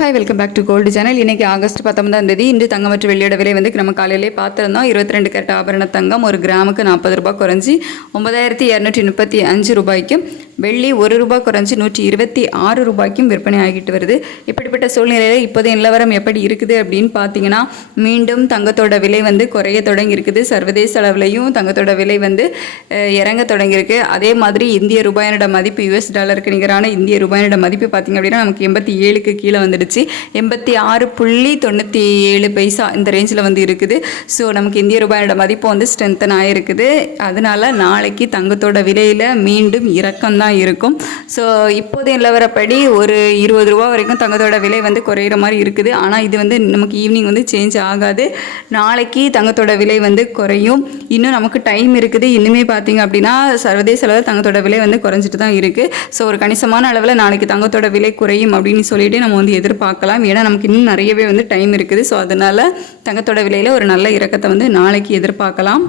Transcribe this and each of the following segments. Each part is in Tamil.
Hi welcome back to gold channel இன்னைக்கு ஆகஸ்ட் பத்தொன்பதாம் தேதி இன்று தங்கம் மற்றும் வெளியோட விலை வந்து நம்ம காலையிலே பார்த்துருந்தோம். இருபத்தி ரெண்டு கரெக்ட் ஆபரண தங்கம் ஒரு கிராமுக்கு நாற்பது ரூபாய் குறைஞ்சி ஒன்பதாயிரத்தி இரநூற்றி முப்பத்தி அஞ்சு ரூபாய்க்கு வெள்ளி ஒரு ரூபாய் குறைஞ்சி நூற்றி இருபத்தி ஆறு ரூபாய்க்கும் விற்பனை ஆகிட்டு வருது. இப்படிப்பட்ட சூழ்நிலையில் இப்போதைய நிலவரம் எப்படி இருக்குது அப்படின்னு பார்த்தீங்கன்னா மீண்டும் தங்கத்தோட விலை வந்து குறைய தொடங்கியிருக்குது சர்வதேச அளவுலையும் தங்கத்தோட விலை வந்து இறங்க தொடங்கியிருக்கு அதே மாதிரி இந்திய ரூபாயினோட மதிப்பு யூஎஸ் டாலருக்கு நிகரான இந்திய ரூபாயினோட மதிப்பு பார்த்தீங்க அப்படின்னா நமக்கு எண்பத்தி ஏழுக்கு கீழே வந்துடுச்சு. எண்பத்தி ஆறு புள்ளி தொண்ணூற்றி ஏழு பைசா இந்த ரேஞ்சில் வந்து இருக்குது. ஸோ நமக்கு இந்திய ரூபாயோட மதிப்பு வந்து ஸ்ட்ரென்தன் ஆகிருக்குது அதனால நாளைக்கு தங்கத்தோட விலையில் மீண்டும் இறக்கம் தான் இருக்கும். ஸோ இப்போதைய நிலவரப்படி ஒரு இருபது ரூபா வரைக்கும் தங்கத்தோட விலை வந்து குறையிற மாதிரி இருக்குது. ஆனால் இது வந்து நமக்கு ஈவினிங் வந்து சேஞ்ச் ஆகாது. நாளைக்கு தங்கத்தோட விலை வந்து குறையும். இன்னும் நமக்கு டைம் இருக்குது. இன்னுமே பார்த்தீங்க அப்படின்னா சர்வதேச அளவில் தங்கத்தோட விலை வந்து குறைஞ்சிட்டு தான் இருக்குது ஸோ ஒரு கணிசமான அளவில் நாளைக்கு தங்கத்தோட விலை குறையும் அப்படின்னு சொல்லிட்டு நம்ம வந்து எதிர்பார்க்கலாம். ஏன்னா நமக்கு இன்னும் நிறையவே வந்து டைம் இருக்குது. ஸோ அதனால் தங்கத்தோட விலையில் ஒரு நல்ல இறக்கத்தை வந்து நாளைக்கு எதிர்பார்க்கலாம்.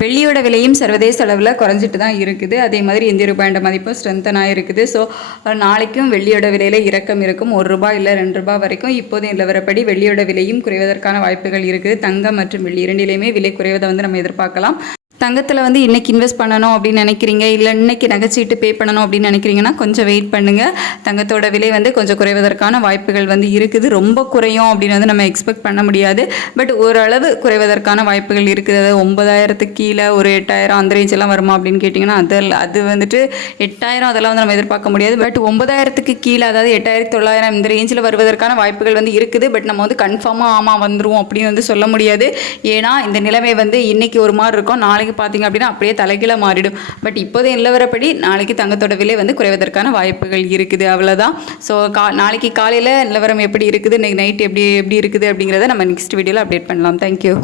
வெள்ளியோட விலையும் சர்வதேச அளவில் குறைஞ்சிட்டு தான் இருக்குது. அதே மாதிரி இந்திய ரூபாயோட மதிப்பும் ஸ்ட்ரென்தனாக இருக்குது. ஸோ நாளைக்கும் வெள்ளியோட விலையில் இறக்கம் இருக்கும். ஒரு ரூபாய் இல்லை ரெண்டு ரூபாய் வரைக்கும் இப்போது நிலவரப்படி வெள்ளியோட விலையும் குறைவதற்கான வாய்ப்புகள் இருக்குது. தங்கம் மற்றும் வெள்ளி இரண்டிலையுமே விலை குறைவதை வந்து நம்ம எதிர்பார்க்கலாம். தங்கத்தில் வந்து இன்னைக்கு இன்வெஸ்ட் பண்ணணும் அப்படின்னு நினைக்கிறீங்க? இல்லை இன்னைக்கு நகைச்சீட்டு பே பண்ணணும் அப்படின்னு நினைக்கிறீங்கன்னா கொஞ்சம் வெயிட் பண்ணுங்கள் தங்கத்தோட விலை வந்து கொஞ்சம் குறைவதற்கான வாய்ப்புகள் வந்து இருக்குது. ரொம்ப குறையும் அப்படின்னு வந்து நம்ம எக்ஸ்பெக்ட் பண்ண முடியாது. பட் ஓரளவு குறைவதற்கான வாய்ப்புகள் இருக்குது. அதாவது ஒன்பதாயிரத்துக்கு கீழே ஒரு எட்டாயிரம் அந்த ரேஞ்செல்லாம் எல்லாம் வருமா அப்படின்னு கேட்டிங்கன்னா அது அது வந்துட்டு எட்டாயிரம் அதெல்லாம் வந்து நம்ம எதிர்பார்க்க முடியாது. பட் ஒன்பதாயிரத்துக்கு கீழே அதாவது எட்டாயிரத்தி தொள்ளாயிரம் இந்த ரேஞ்சில் வருவதற்கான வாய்ப்புகள் வந்து இருக்குது. பட் நம்ம வந்து கன்ஃபார்மாக ஆமாம் வந்துடும் அப்படின்னு வந்து சொல்ல முடியாது. ஏன்னா இந்த நிலைமை வந்து இன்னைக்கு ஒரு மாதிரி இருக்கும். நாளைக்கு பார்த்தீங்க அப்படின்னா அப்படியே தலைகீழ மாறிடும். பட் இப்போதைய நிலவரப்படி நாளைக்கு தங்கத்தோட விலை வந்து குறைவதற்கான வாய்ப்புகள் இருக்குது. அவ்வளோதான் ஸோ கா நாளைக்கு காலையில் நிலவரம் எப்படி இருக்குது? இன்னைக்கு நைட் எப்படி எப்படி இருக்குது அப்படிங்கிறத நம்ம நெக்ஸ்ட் வீடியோவில் அப்டேட் பண்ணலாம். தேங்க்யூ